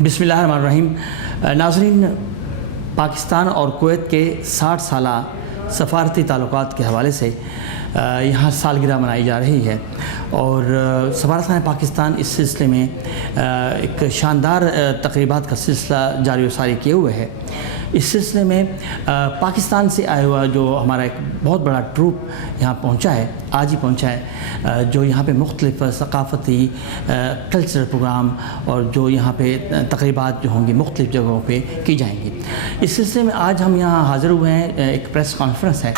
بسم اللہ الرحمن الرحیم. ناظرین، پاکستان اور کویت کے 60 سالہ سفارتی تعلقات کے حوالے سے یہاں سالگرہ منائی جا رہی ہے، اور سفارتخانہ پاکستان اس سلسلے میں ایک شاندار تقریبات کا سلسلہ جاری و ساری کیے ہوئے ہے. اس سلسلے میں پاکستان سے آیا ہوا جو ہمارا ایک بہت بڑا ٹروپ یہاں پہنچا ہے، آج ہی پہنچا ہے، جو یہاں پہ مختلف ثقافتی کلچرل پروگرام اور جو یہاں پہ تقریبات جو ہوں گی مختلف جگہوں پہ کی جائیں گی. اس سلسلے میں آج ہم یہاں حاضر ہوئے ہیں. ایک پریس کانفرنس ہے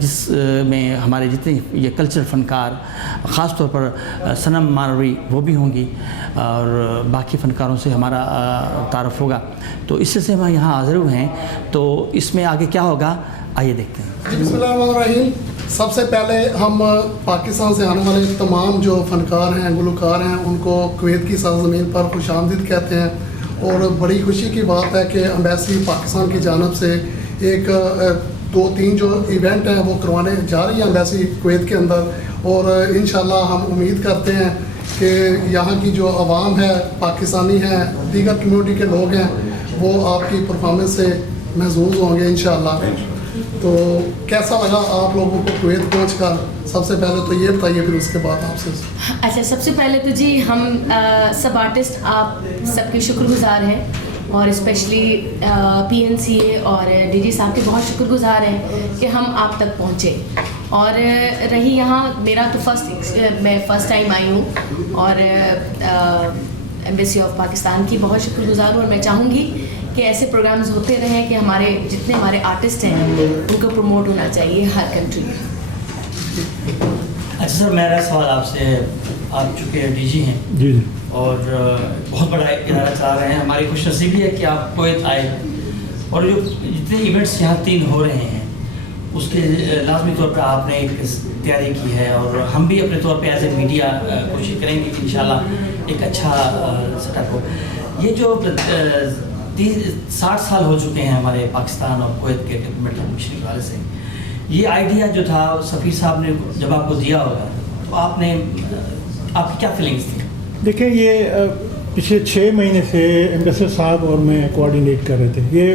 جس میں ہمارے جتنے یہ کلچرل فنکار، خاص طور پر صنم مانوی وہ بھی ہوں گی، اور باقی فنکاروں سے ہمارا تعارف ہوگا. تو اس سلسلے میں یہاں حاضر ہوئے ہیں، تو اس میں آگے کیا ہوگا آئیے دیکھتے ہیں. بسم اللہ الرحمن الرحیم. سب سے پہلے ہم پاکستان سے آنے والے تمام جو فنکار ہیں، گلوکار ہیں، ان کو کویت کی سرزمین پر خوش آمدید کہتے ہیں. اور بڑی خوشی کی بات ہے کہ ایمبیسی پاکستان کی جانب سے ایک 2-3 جو ایونٹ ہیں وہ کروانے جا رہی ہے ایمبیسی کویت کے اندر. اور انشاءاللہ ہم امید کرتے ہیں کہ یہاں کی جو عوام ہے، پاکستانی ہیں، دیگر کمیونٹی کے لوگ ہیں، وہ آپ کی پرفارمنس سے محظوظ ہوں گے انشاءاللہ. تو کیسا لگا آپ لوگوں کو کویت پہنچ کر؟ سب سے پہلے تو یہ بتائیے، پھر اس کے بعد آپ سے. اچھا، سب سے پہلے تو جی ہم سب آرٹسٹ آپ سب کے شکر گزار ہیں، اور اسپیشلی PNCA اور DG صاحب کے بہت شکر گزار ہیں کہ ہم آپ تک پہنچے. اور رہی یہاں میرا تو میں فرسٹ ٹائم آئی ہوں، اور ایمبیسی آف پاکستان کی بہت شکر گزار ہوں، اور میں چاہوں گی کہ ایسے پروگرامز ہوتے رہیں کہ ہمارے جتنے ہمارے آرٹسٹ ہیں ان کو پروموٹ ہونا چاہیے ہر کنٹری میں. اچھا سر، میرا سوال آپ سے، آپ چونکہ DG ہیں جی اور بہت بڑا ادارہ چلا رہے ہیں، ہماری خوش نصیبی ہے کہ آپ کویت آئے، اور جو جتنے ایونٹس یہاں 3 ہو رہے ہیں اس کے لازمی طور پر آپ نے ایک تیاری کی ہے، اور ہم بھی اپنے طور پہ ایز اے میڈیا کوشش کریں گے کہ انشاءاللہ ایک اچھا سیٹ اپ ہو. یہ جو 60 سال ہو چکے ہیں ہمارے پاکستان اور کویت کے ڈپلومیٹک مشن کے حوالے سے، یہ آئیڈیا جو تھا سفیر صاحب نے جب آپ کو دیا ہوگا تو آپ کی کیا فیلنگس تھی؟ دیکھیں، یہ پچھلے 6 مہینے سے ایمبیسڈر صاحب اور میں کوآرڈینیٹ کر رہے تھے. یہ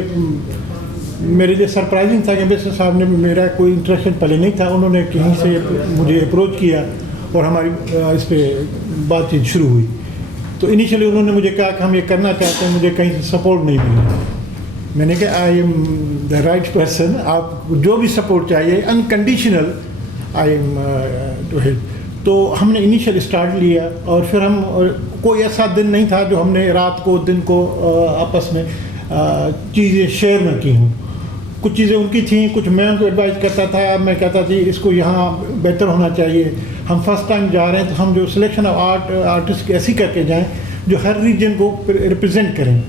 میرے لیے سرپرائزنگ تھا کہ ایمبیسڈر صاحب نے، میرا کوئی انٹریکشن پہلے نہیں تھا، انہوں نے کہیں سے مجھے اپروچ کیا اور ہماری اس پہ بات چیت شروع ہوئی. تو انیشلی انہوں نے مجھے کہا کہ ہم یہ کرنا چاہتے ہیں، مجھے کہیں سے سپورٹ نہیں ملا. میں نے کہا I am the right person, آپ جو بھی سپورٹ چاہیے unconditional I am to help. تو ہم نے انیشیل اسٹارٹ لیا، اور پھر ہم کوئی ایسا دن نہیں تھا جو ہم نے رات کو دن کو آپس میں چیزیں شیئر نہ کی ہوں. کچھ چیزیں ان کی تھیں، کچھ میں ان کو ایڈوائز کرتا تھا. میں کہتا تھا اس کو یہاں بہتر ہونا چاہیے، ہم فرسٹ ٹائم جا رہے ہیں تو ہم جو سلیکشن آف آرٹسٹ ایسی کر کے جائیں جو ہر ریجن کو ریپرزینٹ کریں،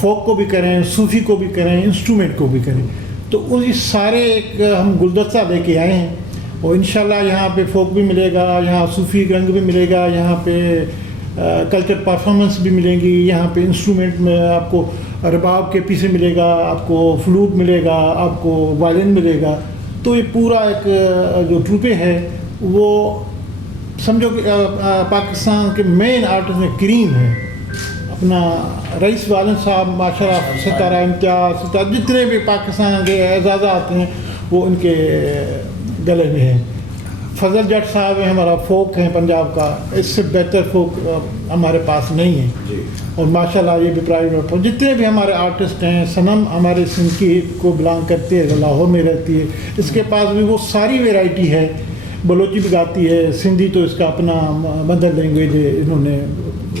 فوک کو بھی کریں، صوفی کو بھی کریں، انسٹرومنٹ کو بھی کریں. تو اس سارے ایک ہم گلدستہ لے کے آئے ہیں، اور انشاءاللہ یہاں پہ فوک بھی ملے گا، یہاں صوفی رنگ بھی ملے گا، یہاں پہ کلچر پرفارمنس بھی ملیں گی، یہاں پہ انسٹرومنٹ میں آپ کو رباب کے پیسے ملے گا، آپ کو فلوٹ ملے گا، آپ کو وائلن ملے گا. تو یہ پورا ایک جو ٹروپے ہے وہ سمجھو کہ پاکستان کے مین آرٹسٹ میں کریم ہے. اپنا رئیس والن صاحب ماشاء اللہ، ستارہ امتیاز، جتنے بھی پاکستان کے اعزازات ہیں وہ ان کے گلے میں ہیں. فضل جٹ صاحب ہیں، ہمارا فوک ہیں پنجاب کا، اس سے بہتر فوک ہمارے پاس نہیں ہے. اور ماشاءاللہ یہ بھی پرائیویٹ جتنے بھی ہمارے آرٹسٹ ہیں، صنم ہمارے سندھ کی کو بلانگ کرتی ہے، لاہور میں رہتی ہے، اس کے پاس بھی وہ ساری ویرائٹی ہے. بلوچی بھی گاتی ہے، سندھی تو اس کا اپنا مدر لینگویج ہے. انہوں نے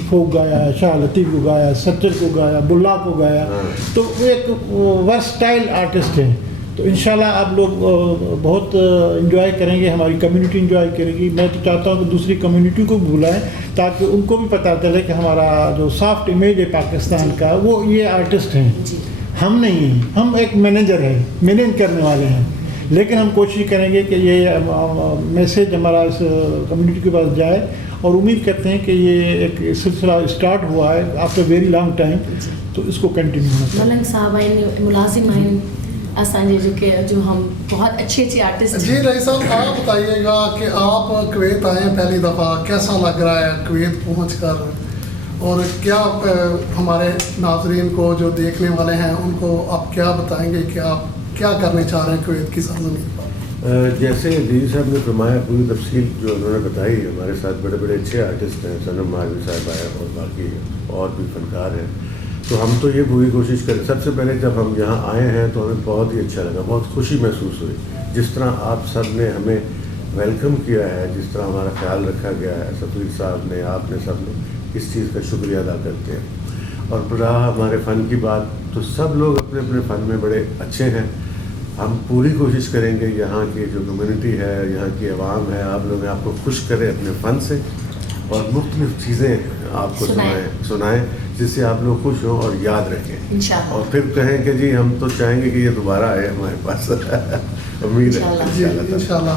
فوک گایا، شاہ لطیف کو گایا، سچر کو گایا، بلا کو گایا. تو وہ ایک ورسٹائل آرٹسٹ ہیں. تو انشاءاللہ آپ لوگ بہت انجوائے کریں گے، ہماری کمیونٹی انجوائے کرے گی. میں تو چاہتا ہوں کہ دوسری کمیونٹی کو بھی بلائیں تاکہ ان کو بھی پتہ چلے کہ ہمارا جو سافٹ امیج ہے پاکستان کا وہ یہ آرٹسٹ ہیں. ہم نہیں ہیں، ہم ایک مینیجر ہیں، مینیج کرنے والے ہیں. لیکن ہم کوشش کریں گے کہ یہ میسیج ہمارا اس کمیونٹی کے پاس جائے، اور امید کرتے ہیں کہ یہ ایک سلسلہ اسٹارٹ ہوا ہے آفٹر ویری لانگ ٹائم، تو اس کو کنٹینیو ہونا چاہیے. ملنگ صاحب آئیں، ملازم آئیں آسان جو ہم بہت اچھے آرٹسٹ. جی رئیس صاحب، آپ بتائیے گا کہ آپ کویت آئے ہیں پہلی دفعہ، کیسا لگ رہا ہے کویت پہنچ کر؟ اور کیا ہمارے ناظرین کو جو دیکھنے والے ہیں ان کو آپ کیا بتائیں گے کہ آپ کیا کرنے چاہ رہے ہیں کویت کی سرزمین پر؟ جیسے ڈی صاحب نے فرمایا پوری تفصیل جو انہوں نے بتائی، ہمارے ساتھ بڑے بڑے اچھے آرٹسٹ ہیں، صنم ماروی صاحب آئے اور باقی اور بھی فنکار ہیں، تو ہم تو یہ پوری کوشش کریں. سب سے پہلے جب ہم یہاں آئے ہیں تو ہمیں بہت ہی اچھا لگا، بہت خوشی محسوس ہوئی. جس طرح آپ سب نے ہمیں ویلکم کیا ہے، جس طرح ہمارا خیال رکھا گیا ہے، سفیر صاحب نے، آپ نے، سب نے، اس چیز کا شکریہ ادا کرتے ہیں. اور رہا ہمارے فن کی بات، تو سب لوگ اپنے اپنے فن میں بڑے اچھے ہیں. ہم پوری کوشش کریں گے یہاں کی جو کمیونٹی ہے، یہاں کی عوام ہے، آپ لوگ آپ کو خوش کریں اپنے فن سے، اور مختلف چیزیں آپ کو سنائیں جس سے آپ لوگ خوش ہوں اور یاد رکھیں انشاءاللہ. اور پھر کہیں کہ جی ہم تو چاہیں گے کہ یہ دوبارہ آئے ہمارے پاس. امید ہے جی انشاءاللہ.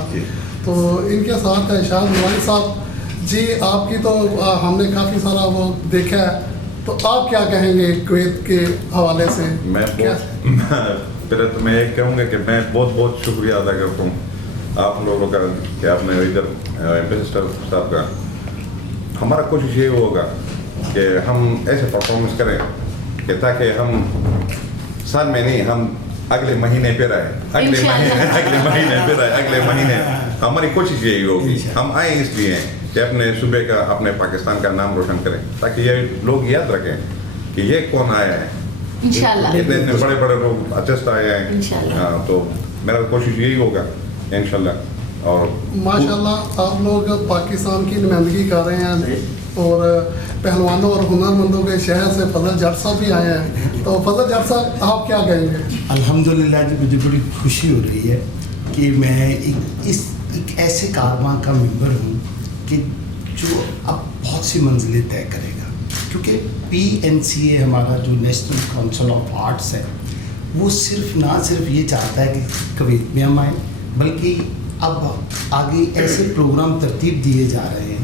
تو ان کے ساتھ ہے شاہد نورانی صاحب جی. آپ کی تو ہم نے کافی سارا وہ دیکھا ہے، تو آپ کیا کہیں گے کویت کے حوالے سے؟ پہلے تو میں یہ کہوں گا کہ میں بہت بہت شکریہ ادا کرتا ہوں آپ لوگوں کا کہ آپ نے ادھر ایمبیسڈر صاحب کا. ہمارا کوشش یہ ہوگا کہ ہم ایسے پرفارمنس کریں کہ تاکہ ہم سال میں نہیں، ہم اگلے مہینے پہ آئے، اگلے مہینے ہماری کوشش یہی ہوگی. ہم آئیں اس لیے کہ اپنے صوبے کا، اپنے پاکستان کا نام روشن کریں، تاکہ یہ لوگ یاد رکھیں کہ یہ کون آیا ہے. انشاءاللہ اتنے بڑے بڑے لوگ اچھے آئے ہیں. تو میرا کوشش یہی ہوگا انشاءاللہ. اور ماشاءاللہ آپ لوگ پاکستان کی نمائندگی کر رہے ہیں، اور پہلوانوں اور ہنرمندوں کے شہر سے فضل جٹ صاحب بھی آئے ہیں. تو فضل جٹ صاحب آپ کیا کہیں گے؟ الحمدللہ جی، مجھے بڑی خوشی ہو رہی ہے کہ میں ایک ایسے کارواں کا ممبر ہوں کہ جو اب بہت سی منزلیں طے کرے گا. کیونکہ PNCA ہمارا جو نیشنل کونسل آف آرٹس ہے، وہ نہ صرف یہ چاہتا ہے کہ کویت میں ہم آئیں، بلکہ اب آگے ایسے پروگرام ترتیب دیے جا رہے ہیں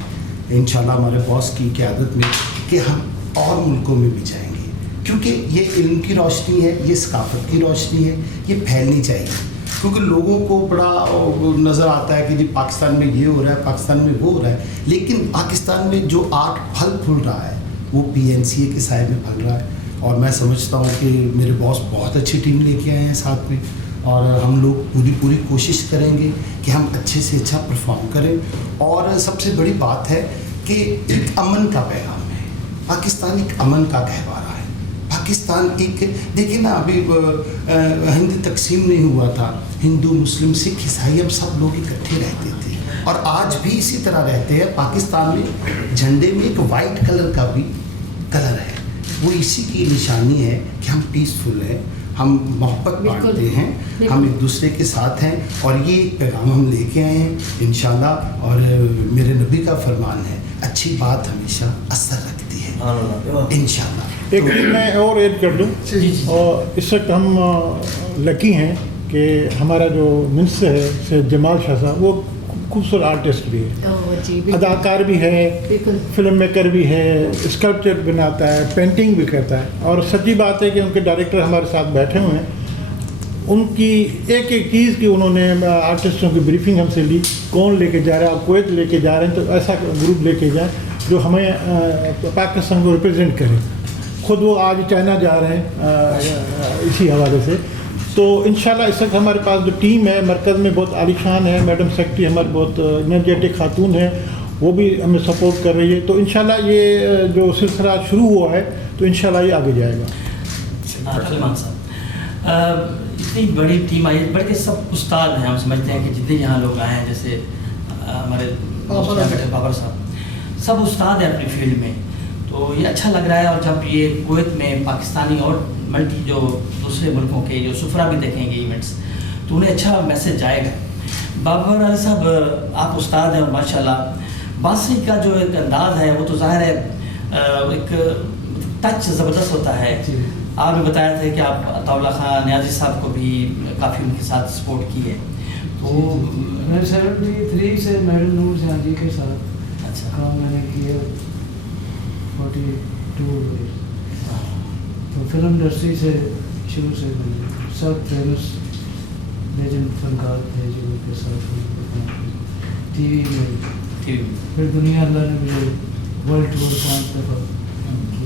انشاءاللہ ہمارے باس کی قیادت میں کہ ہم اور ملکوں میں بھی جائیں گے. کیونکہ یہ علم کی روشنی ہے، یہ ثقافت کی روشنی ہے، یہ پھیلنی چاہیے. کیونکہ لوگوں کو بڑا نظر آتا ہے کہ جی پاکستان میں یہ ہو رہا ہے، پاکستان میں وہ ہو رہا ہے، لیکن پاکستان میں جو آرٹ پھل پھول رہا ہے وہ PNCA کے سائے میں پھل رہا ہے. اور میں سمجھتا ہوں کہ میرے باس بہت اچھی ٹیم لے کے آئے ہیں ساتھ میں، اور ہم لوگ پوری کوشش کریں گے کہ ہم اچھے سے اچھا پرفارم کریں. اور سب سے بڑی بات ہے کہ ایک امن کا پیغام ہے. پاکستان ایک امن کا گہوارہ ہے. پاکستان ایک، دیکھیں نا، ابھی ہند تقسیم نہیں ہوا تھا، ہندو مسلم سکھ عیسائی ہم سب لوگ اکٹھے رہتے تھے، اور آج بھی اسی طرح رہتے ہیں. پاکستان میں جھنڈے میں ایک وائٹ کلر کا بھی کلر ہے، وہ اسی کی نشانی ہے کہ ہم پیسفل ہیں، ہم محبت بانٹتے ہیں، ہم ایک دوسرے کے ساتھ ہیں. اور یہ ایک پیغام ہم لے کے آئے ہیں انشاءاللہ. اور میرے نبی کا فرمان ہے، اچھی بات ہمیشہ اثر رکھتی ہے انشاءاللہ. ایک میں اور ایڈ کر دوں، اور اس وقت ہم لکی ہیں کہ ہمارا جو منسٹر ہے سید جمال شاہ صاحب، وہ خوبصورت آرٹسٹ بھی ہے، اداکار بھی ہے، فلم میکر بھی ہے، اسکلپچر بناتا ہے، پینٹنگ بھی کرتا ہے. اور سچی بات ہے کہ ان کے ڈائریکٹر ہمارے ساتھ بیٹھے ہوئے ہیں. ان کی ایک چیز کی انہوں نے آرٹسٹوں کی بریفنگ ہم سے لی، کون لے کے جا رہا ہے، آپ کویت لے کے جا رہے ہیں تو ایسا گروپ لے کے جائیں جو ہمیں پاکستان کو ریپرزینٹ کرے. خود وہ آج چائنا جا رہے ہیں اسی حوالے سے. تو انشاءاللہ اس وقت ہمارے پاس جو ٹیم ہے مرکز میں بہت عالی شان ہے. میڈم سیکرٹری ہماری بہت انرجیٹک خاتون ہے، وہ بھی ہمیں سپورٹ کر رہی ہے. تو انشاءاللہ یہ جو سلسلہ شروع ہوا ہے تو انشاءاللہ یہ آگے جائے گا. سلمان صاحب، اتنی بڑی ٹیم آئی ہے، بلکہ سب استاد ہیں. ہم سمجھتے ہیں کہ جتنے یہاں لوگ آئے ہیں، جیسے ہمارے بابر صاحب، سب استاد ہیں اپنی فیلڈ میں. تو یہ اچھا لگ رہا ہے. اور جب یہ کویت میں پاکستانی اور ملٹی جو دوسرے ملکوں کے جو سفرا بھی دیکھیں گے ایونٹس، تو انہیں اچھا میسج جائے گا. بابر علی صاحب، آپ استاد ہیں اور ماشاءاللہ بانسری کا جو ایک انداز ہے وہ تو ظاہر ہے ایک ٹچ زبردست ہوتا ہے. آپ نے بتایا تھا کہ آپ عطا اللہ خان نیازی صاحب کو بھی کافی ان کے ساتھ سپورٹ کی ہے. تو میں 73 سے میڈم نور جہاں جی کے ساتھ اچھا کام میں نے کیا 42 تو فلم انڈسٹری سے شروع سے سب فیمس لیجنڈ فنکار تھے جو ان کے ساتھ ٹی وی میں. پھر دنیا اللہ نے مجھے ورلڈ ٹور 5 دفعہ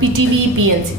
PTV, PNC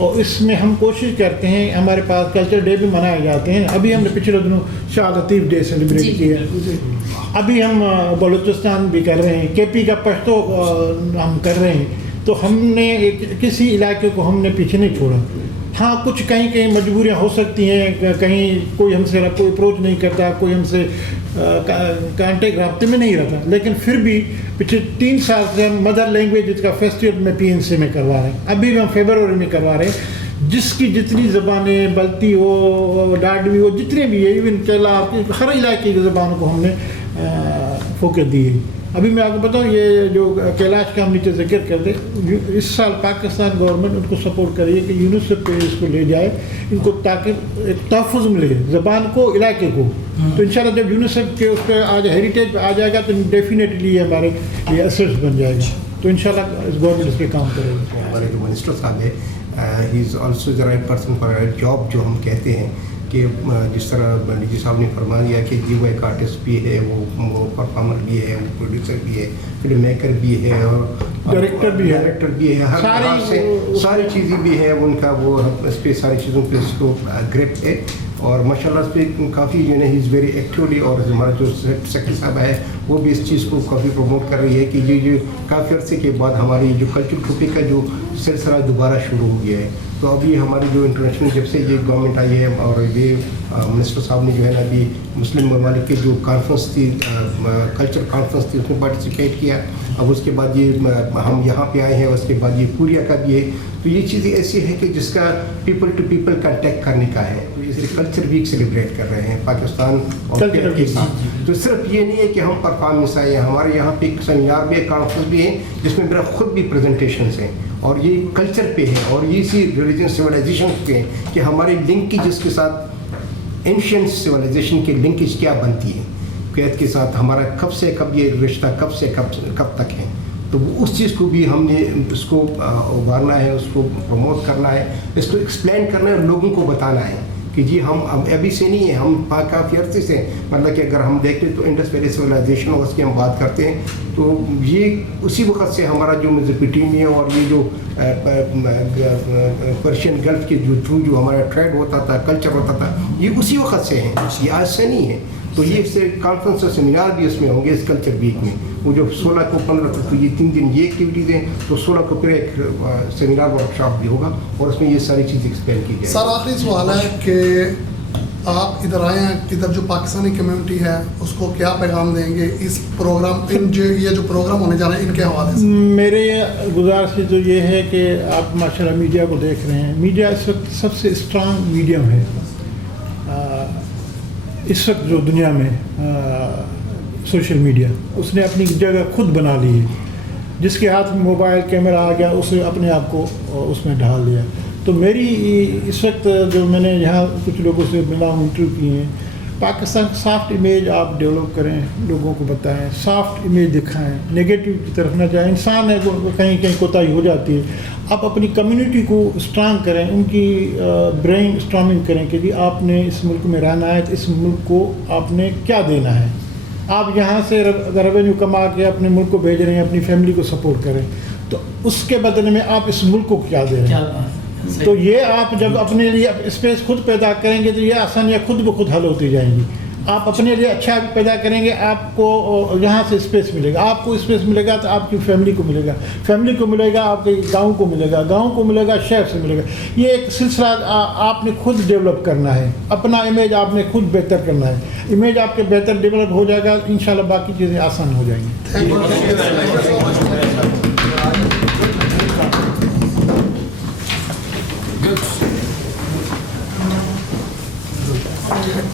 اور اس میں ہم کوشش کرتے ہیں, ہمارے پاس کلچر ڈے بھی منائے جاتے ہیں. ابھی ہم نے پچھلے دنوں شاہ لطیف ڈے سیلیبریٹ کیا ہے. ابھی ہم بلوچستان بھی کر رہے ہیں, کے پی کا پشتو ہم کر رہے ہیں. تو ہم نے کسی علاقے کو ہم نے پیچھے نہیں چھوڑا. ہاں کچھ کہیں مجبوریاں ہو سکتی ہیں, کہیں کوئی ہم سے کوئی اپروچ نہیں کرتا, کوئی ہم سے کانٹیکٹ رابطے میں نہیں رہتا, لیکن پھر بھی پچھلے 3 سال سے ہم مدر لینگویج کا فیسٹیول میں PNC میں کروا رہے ہیں. ابھی بھی ہم فیبروری میں کروا رہے ہیں, جس کی جتنی زبانیں بلتی ہو, ڈاڈوی ہو, جتنے بھی ہے, ایون کیرلا, ہر علاقے کی زبانوں کو ہم نے فوکس دی ہے. ابھی میں آپ کو بتاؤں, یہ جو کیلاش کا ہم نیچے ذکر کرتے, اس سال پاکستان گورنمنٹ ان کو سپورٹ کر رہی ہے کہ یونیسیف پہ اس کو لے جائے ان کو, تاکہ ایک تحفظ ملے زبان کو, علاقے کو. تو انشاءاللہ جب یونیسیف کے اس پہ آج ہیریٹیج پہ آ جائے گا تو ڈیفینیٹلی یہ ہمارے یہ ایسیٹس بن جائے گا. تو انشاءاللہ اس گورنمنٹ اس پہ کام کرے گا. ہمارے جو منسٹر صاحب ہے, he is also the right person for job, جو ہم کہتے ہیں کہ جس طرح ڈی صاحب نے فرما دیا کہ جی وہ ایک آرٹسٹ بھی ہے, وہ پرفارمر بھی ہے, وہ پروڈیوسر بھی ہے, فلم میکر بھی ہے, اور ڈائریکٹر بھی ہے, ہر لحاظ سے ساری چیزیں بھی ہیں ان کا. وہ اس پہ ساری چیزوں پہ اس کو گرپ ہے, اور ماشاء اللہ اس پہ کافی جو ہے ہی از ویری ایکٹیولی. اور ہمارا جو سیکرٹری صاحب ہے وہ بھی اس چیز کو کافی پروموٹ کر رہی ہے کہ یہ جو کافی عرصے کے بعد ہماری جو کلچر ٹوپی کا جو سلسلہ دوبارہ شروع ہو گیا ہے. تو ابھی ہماری جو انٹرنیشنل جب سے یہ گورنمنٹ آئی ہے, اور یہ منسٹر صاحب نے جو ہے نا ابھی مسلم ممالک کی جو کانفرنس تھی, کلچر کانفرنس تھی, اس میں پارٹیسپیٹ کیا. اب اس کے بعد یہ ہم یہاں پہ آئے ہیں, اس کے بعد یہ کوریا کا بھی ہے. تو یہ چیزیں ایسی ہے کہ جس کا پیپل ٹو پیپل کنٹیکٹ کرنے کا ہے. تو اس لیے کلچر ویک سیلیبریٹ کر رہے ہیں پاکستان اور کے ساتھ. تو صرف یہ نہیں ہے کہ ہم پرفارمنس آئے ہیں, ہمارے یہاں پہ ایک سیمینار بھی ہے, کانفرنس بھی ہے, جس میں میرا خود بھی پریزنٹیشنس ہیں, اور یہ کلچر پہ ہے, اور یہ اسی ریلیجن سویلائزیشن پہ ہے کہ ہمارے لنکیج کے ساتھ اینشینٹ سویلائزیشن کی لنکیج کیا بنتی ہے قید کے ساتھ, ہمارا کب سے کب یہ رشتہ کب سے کب تک ہے. تو اس چیز کو بھی ہم نے اس کو ابھارنا ہے, اس کو پروموٹ کرنا ہے, اس کو ایکسپلین کرنا ہے, لوگوں کو بتانا ہے کہ جی ہم ابھی سے نہیں ہیں, ہم کافی عرصے سے, مطلب کہ اگر ہم دیکھیں تو انڈس ویلی سویلائزیشن اور اس کی ہم بات کرتے ہیں, تو یہ اسی وقت سے ہمارا جو میزوپوٹیمیا اور یہ جو پرشین گلف کے جو تھرو جو ہمارا ٹریڈ ہوتا تھا, کلچر ہوتا تھا, یہ اسی وقت سے ہیں, یہ آج سے نہیں ہے. تو یہ سے کانفرنس اور سیمینار بھی اس میں ہوں گے اس کلچر ویک میں. وہ جو 16 کو 15 تک, تو یہ 3 دن یہ ایکٹیویٹیز ہیں, تو 16 کو پھر ایک سیمینار ورک شاپ بھی ہوگا, اور اس میں یہ ساری چیزیں ایکسپلین کی جائے. سر آخری سوال ہے کہ آپ ادھر آئے ہیں, ادھر جو پاکستانی کمیونٹی ہے اس کو کیا پیغام دیں گے اس پروگرام, یہ جو پروگرام ہونے جا رہے ہیں ان کے حوالے سے؟ میرے گزارش تو یہ ہے کہ آپ ماشاءاللہ میڈیا کو دیکھ رہے ہیں, میڈیا اس وقت سب سے اسٹرانگ میڈیم ہے اس وقت جو دنیا میں. سوشل میڈیا اس نے اپنی جگہ خود بنا لی ہے, جس کے ہاتھ میں موبائل کیمرہ آ گیا اسے اپنے آپ کو اس میں ڈھال دیا. تو میری اس وقت جو میں نے یہاں کچھ لوگوں سے ملا ہوں, انٹرویو کیے ہیں, پاکستان سافٹ امیج آپ ڈیولپ کریں, لوگوں کو بتائیں, سافٹ امیج دکھائیں, نگیٹو کی طرف نہ جائیں. انسان ہے کہیں کوتاہی ہو جاتی ہے. آپ اپنی کمیونٹی کو اسٹرانگ کریں, ان کی برین اسٹرانگ کریں کہ جی آپ نے اس ملک میں رہنا ہے, تو اس ملک کو آپ نے کیا دینا ہے. آپ یہاں سے ریونیو کما کے اپنے ملک کو بھیج رہے ہیں, اپنی فیملی کو سپورٹ کریں, تو اس کے بدلے میں آپ اس ملک کو کیا دے رہے ہیں. تو یہ آپ جب اپنے لیے اسپیس خود پیدا کریں گے تو یہ آسانیاں خود بخود حل ہوتی جائیں گی. آپ اپنے لیے اچھا پیدا کریں گے, آپ کو یہاں سے اسپیس ملے گا, آپ کو اسپیس ملے گا تو آپ کی فیملی کو ملے گا, فیملی کو ملے گا, آپ کے گاؤں کو ملے گا, گاؤں کو ملے گا, شہر سے ملے گا. یہ ایک سلسلہ آپ نے خود ڈیولپ کرنا ہے, اپنا امیج آپ نے خود بہتر کرنا ہے. امیج آپ کے بہتر ڈیولپ ہو جائے گا, انشاءاللہ باقی چیزیں آسان ہو جائیں گی.